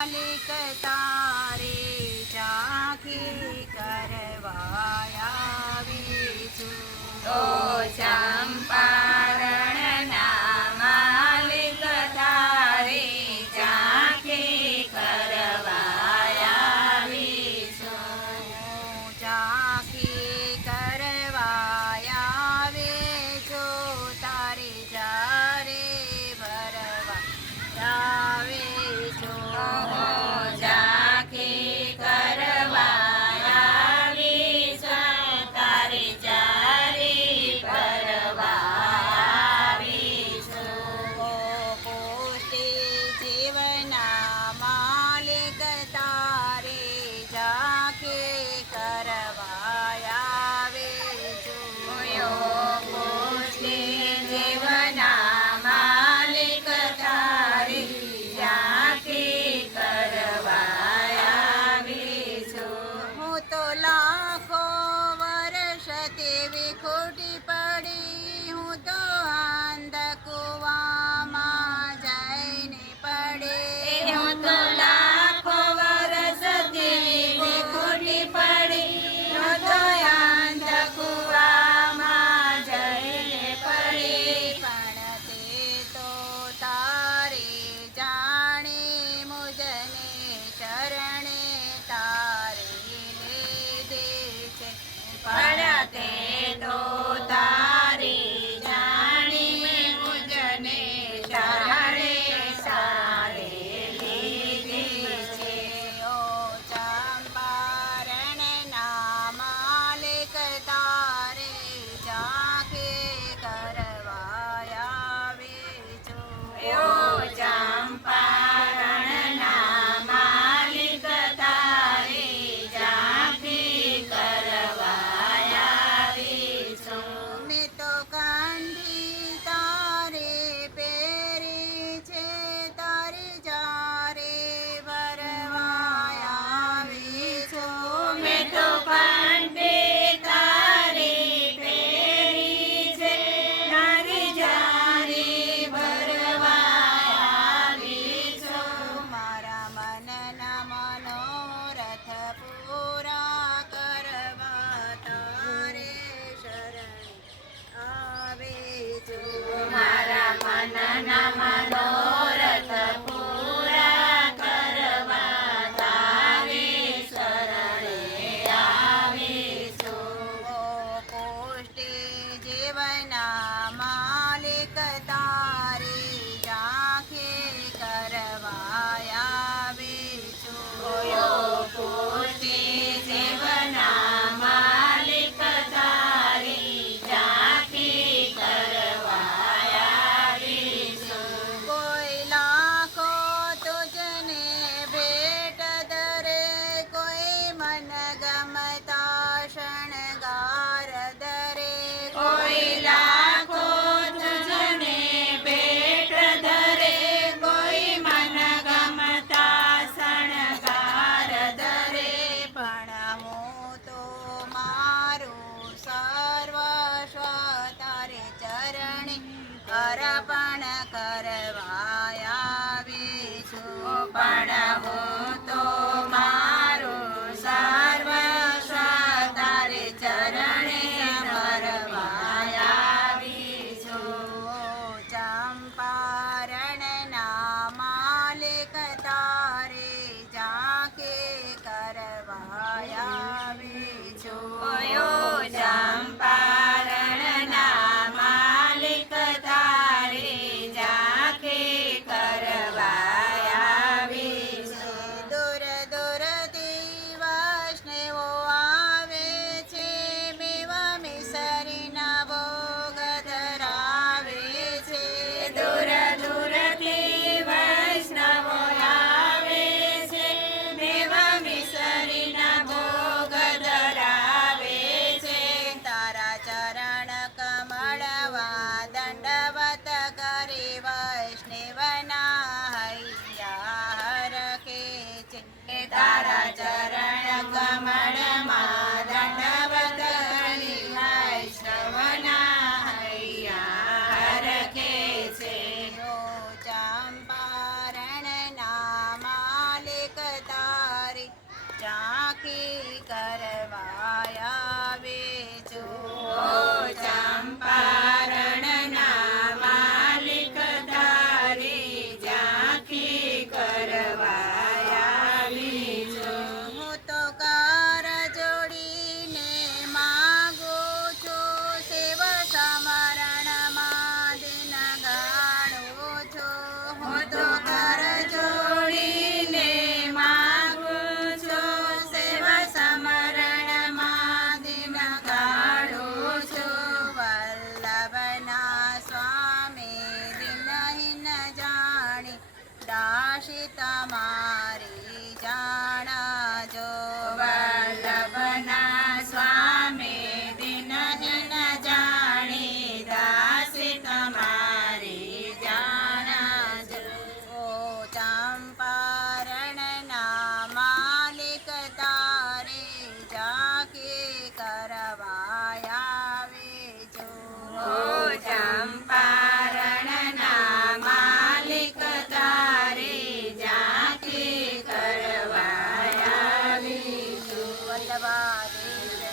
માલિક તારે ઝાંખી કરવા આવી છું. ઓ ચંપારણના માલિક તારે ઝાંખી કરવા આવી છું. હું ઝાંખી કરવા આવી છું. તારી જારે ભરવા આવે છું. ઝાંખી કરવા આવી છું. તારી જારી ભરવા આવી છું. ઓ પુષ્ટિ જીવના માલિક તારે ઝાંખી કરવા આવે છું. પુષ્ટિ જીવના માલિક તારી ઝાંખી કરવા આવી છું. હું તો લાખો વર્ષથી વિખૂટી પડી. હું તો અંધકુવામાં જઈને પડી. હું તો લાખો વર્ષથી વિખૂટી પડી. હું તો અંધકુવામાં જઈને પડી. પણ તે તો તારે જાણે મુજને ચરણે તારે લીધે છે. પણ તે તો તારી જાણી મુજને શરણે સારે લીધી છે. ઓ ચંપારણના માલિક તારે ઝાંખી કરવા આવે છું. ઓ ચંપારણના માલિક તારી ઝાંખી કરવા આવી છું. મેં તો કંઠી તારે પહેરી છે. તારી જારે ભરવા આવી છું. મેં તો કંઠી તારી પહેરી છે. તારી જારી ભરવા આવી છું. મારા મનના મનોરથ પૂરા કરવા તારે શરણે આવે છું. મારા મનના મનોરથ પૂરા કરવા તારી શરણે આવીશું. ઓ પુષ્ટિ જીવના માલિક તારે ઝાંખી કરવા આવે છું. પુષ્ટિ જીવના માલિક તારી ઝાંખી કરવા આવીશું. કોઈ લાખો તુજને ભેટ ધરે. કોઈ મન ગમતા શણગાર ધરે. કોઈ લાખો તુજને ભેટ ધરે. કોઈ મન ગમતા શણગાર ધરે. પણ હું તો મારું સર્વસ્વ તારે ચરણે અર્પણ કરવા આવી છું. પણ હું તો મારું સર્વસ્વ તારે ચરણે ભરવા આવી છું. ઓ ચંપારણના માલિક તારે ઝાંખી કરવા આવી છું. ચંપારણના માલિક તારી ઝાંખી કરવા આવી છું. દૂર દૂરથી વૈષ્ણવો આવે છે. મેવા મિસરીના ભોગ ધરાવે છે. દૂર દૂરથી વૈષ્ણવો આવે છે. મેવા મિસરીના ભોગ ધરાવે છે. તારા ચરણ કમળવા દંડવત કરી વૈષ્ણવના હૈયા હરખે છે. તારા ચરણ કમળમાં દંડવત કરી વૈષ્ણવના હૈયા હરખે છે. ઓ ચંપારણના માલિક ઝાંખી કરવા